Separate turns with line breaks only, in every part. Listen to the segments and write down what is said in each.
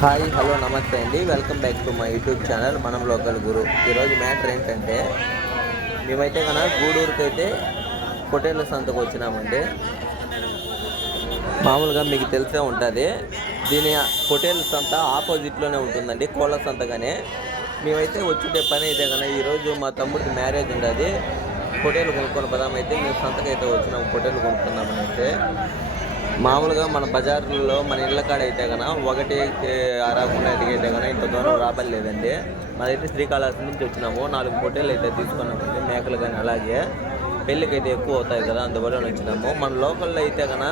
Hi hello నమస్తే అండి. Welcome back to my YouTube channel. మనం లోకల్ గురు. ఈరోజు మ్యాటర్ ఏంటంటే మేమైతే కనుక గూడూరుకి అయితే పొటేళ్ళ సంతకు వచ్చినామండి. మామూలుగా మీకు తెలిసే ఉంటుంది. దీని పొటేళ్ళ సంత ఆపోజిట్లోనే ఉంటుందండి కోళ్ళ సంతగానే. మేమైతే వచ్చుంటే పని అయితే కనుక ఈరోజు మా తమ్ముడికి మ్యారేజ్ ఉండదు. పొటేలు కొనుక్కొని పదాం అయితే మేము సంతకైతే వచ్చినాము పొటేలు కొనుక్కుందామని అయితే. మామూలుగా మన బజార్లో మన ఇళ్ళ కాడ అయితే కన ఒకటి రాకుండా అయితే కనుక ఇంత దూరం రాబడలేదండి మాదైతే శ్రీకాళహస్తి నుంచి వచ్చినాము. నాలుగు పొట్టేలు అయితే తీసుకున్నామండి మేకలు కానీ అలాగే. పెళ్ళికి అయితే ఎక్కువ అవుతాయి కదా అందువల్ల వచ్చినాము. మన లోకల్లో అయితే కన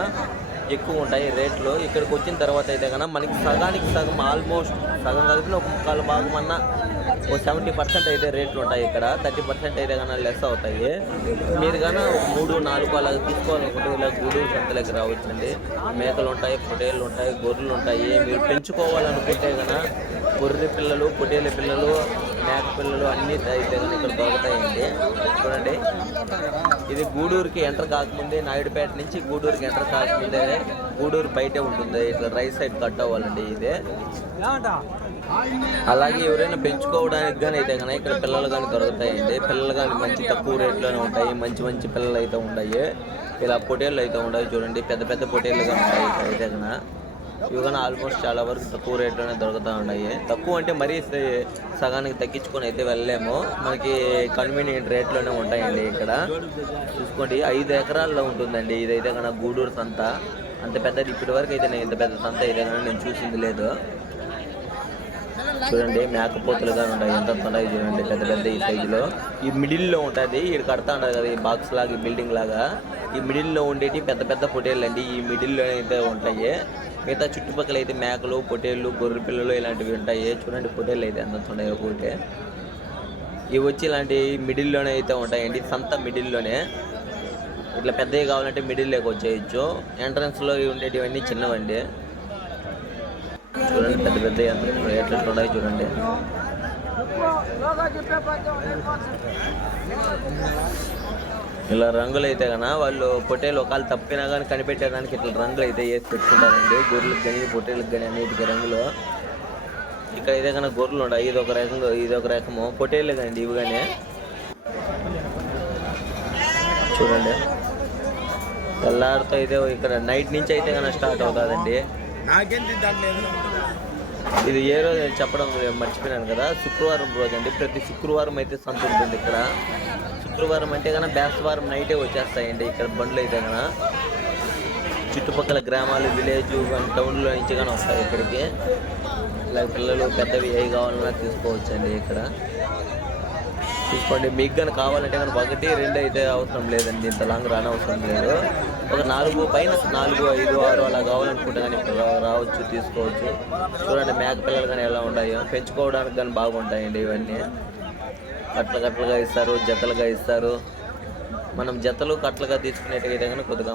ఎక్కువ ఉంటాయి రేట్లు. ఇక్కడికి వచ్చిన తర్వాత అయితే కనుక మనకి సగానికి సగం ఆల్మోస్ట్ సగం కలిపిన ఒక ముక్కలు భాగం అన్నా ఓ సెవెంటీ పర్సెంట్ అయితే రేట్లు ఉంటాయి ఇక్కడ. థర్టీ పర్సెంట్ అయితే కన్నా లెస్ అవుతాయి. మీరు కానీ మూడు నాలుగు అలా తీసుకోవాలనుకుంటే ఇలా గూడూరు సంతలకి రావచ్చండి. మేకలు ఉంటాయి పొటేళ్ళు ఉంటాయి గొర్రెలు ఉంటాయి. మీరు పెంచుకోవాలనుకుంటే కన్నా గొర్రె పిల్లలు పొటేళ్ళ పిల్లలు మేక పిల్లలు అన్నీ అయితే కనుక ఇక్కడ దొరుకుతాయండి. చూడండి. ఇది గూడూరుకి ఎంటర్ కాకముందే నాయుడుపేట నుంచి గూడూరుకి ఎంటర్ కాకముందే గూడూరు బయటే ఉంటుంది. ఇట్లా రైట్ సైడ్ కట్ అవ్వాలండి ఇది. అలాగే ఎవరైనా పెంచుకోవడానికి కానీ అయితే కనుక ఇక్కడ పిల్లలు కానీ దొరుకుతాయండి. పిల్లలు కానీ మంచి తక్కువ రేట్లోనే ఉంటాయి. మంచి మంచి పిల్లలు అయితే ఉంటాయి ఇలా పొటేళ్ళు అయితే ఉంటాయి చూడండి. పెద్ద పెద్ద పొటేళ్ళు ఉంటాయి అయితే కనుక. ఇవి కానీ ఆల్మోస్ట్ చాలా వరకు తక్కువ రేట్లోనే దొరుకుతూ ఉన్నాయి. తక్కువ అంటే మరీ సగానికి తగ్గించుకొని అయితే వెళ్ళలేము. మనకి కన్వీనియంట్ రేట్లోనే ఉంటాయండి ఇక్కడ. చూసుకోండి. ఐదు ఎకరాల్లో ఉంటుందండి. ఇదైతే కన్నా గూడూరు సంత. అంత పెద్దది ఇప్పటి వరకు అయితే నేను ఇంత పెద్ద సంత అయితే కనుక నేను చూసింది లేదు. చూడండి మేకపోతులుగా ఉంటాయి ఎంత ఉన్నాయి చూడండి పెద్ద పెద్ద ఈ సైజులో. ఈ మిడిల్లో ఉంటుంది ఇక్కడ కడతా ఉంటుంది కదా ఈ బాక్స్ లాగా ఈ బిల్డింగ్ లాగా. ఈ మిడిల్లో ఉండేటి పెద్ద పెద్ద పొటేళ్ళు అండి. ఈ మిడిల్లో అయితే ఉంటాయి. మిగతా చుట్టుపక్కల అయితే మేకలు పొటేళ్ళు గొర్రె పిల్లలు ఇలాంటివి ఉంటాయి. చూడండి పొటేళ్ళు అయితే ఎంత ఉన్నాయి ఒకటే ఇవి వచ్చి ఇలాంటి మిడిల్లోనే అయితే ఉంటాయండి. సంత మిడిల్లోనే ఇట్లా పెద్దవి కావాలంటే మిడిల్లోకి వచ్చేయచ్చు. ఎంట్రన్స్లో ఉండేటివన్నీ చిన్నవండి. చూడండి పెద్ద పెద్ద యంత్రం ఎట్లా ఉన్నాయి చూడండి. ఇలా రంగులు అయితే కన్నా వాళ్ళు పొట్టేలు ఒకళ్ళు తప్పినా కానీ కనిపెట్టేదానికి ఇట్లా రంగులు అయితే వేసి పెట్టుకుంటారండి. గొర్రెలకు కానీ పొట్టేలకు కానీ అన్నిటికీ రంగులు. ఇక్కడ అయితే కన్నా గొర్రెలు ఉన్నాయి ఇది ఒక రకం ఇది ఒక రకము. పొట్టేలు కానీ ఇవి కానీ చూడండి. తెల్లారితో అయితే ఇక్కడ నైట్ నుంచి అయితే కన్నా స్టార్ట్ అవుతుందండి.
నాకేంటి దాంట్లో
ఇది ఏ రోజు నేను చెప్పడం మర్చిపోయినాను కదా. శుక్రవారం రోజు అండి ప్రతి శుక్రవారం అయితే సంత ఉంటుంది ఇక్కడ. శుక్రవారం అంటే కన్నా బేస్తవారం నైటే వచ్చేస్తాయండి ఇక్కడ బండ్లు అయితే కన్నా చుట్టుపక్కల గ్రామాలు విలేజ్ టౌన్లో నుంచి కానీ వస్తాయి ఇక్కడికి. ఇలా పిల్లలు పెద్దవి ఏ కావాలన్నా తీసుకోవచ్చండి ఇక్కడ. చూసుకోండి. మీకు కానీ కావాలంటే కానీ ఒకటి రెండు అయితే అవసరం లేదండి. ఇంత లాంగ్ రానవసరం లేదు. ఒక నాలుగు పైన నాలుగు ఐదు ఆరు అలా కావాలనుకుంటే కానీ ఇక్కడ రావచ్చు తీసుకోవచ్చు. చూడండి మేక పిల్లలు కానీ ఎలా ఉన్నాయో. పెంచుకోవడానికి కానీ బాగుంటాయండి ఇవన్నీ. కట్టలు కట్టలుగా ఇస్తారు జతలుగా ఇస్తారు. మనం జతలు కట్టలుగా తీసుకునేట్టుగా కానీ కొద్దిగా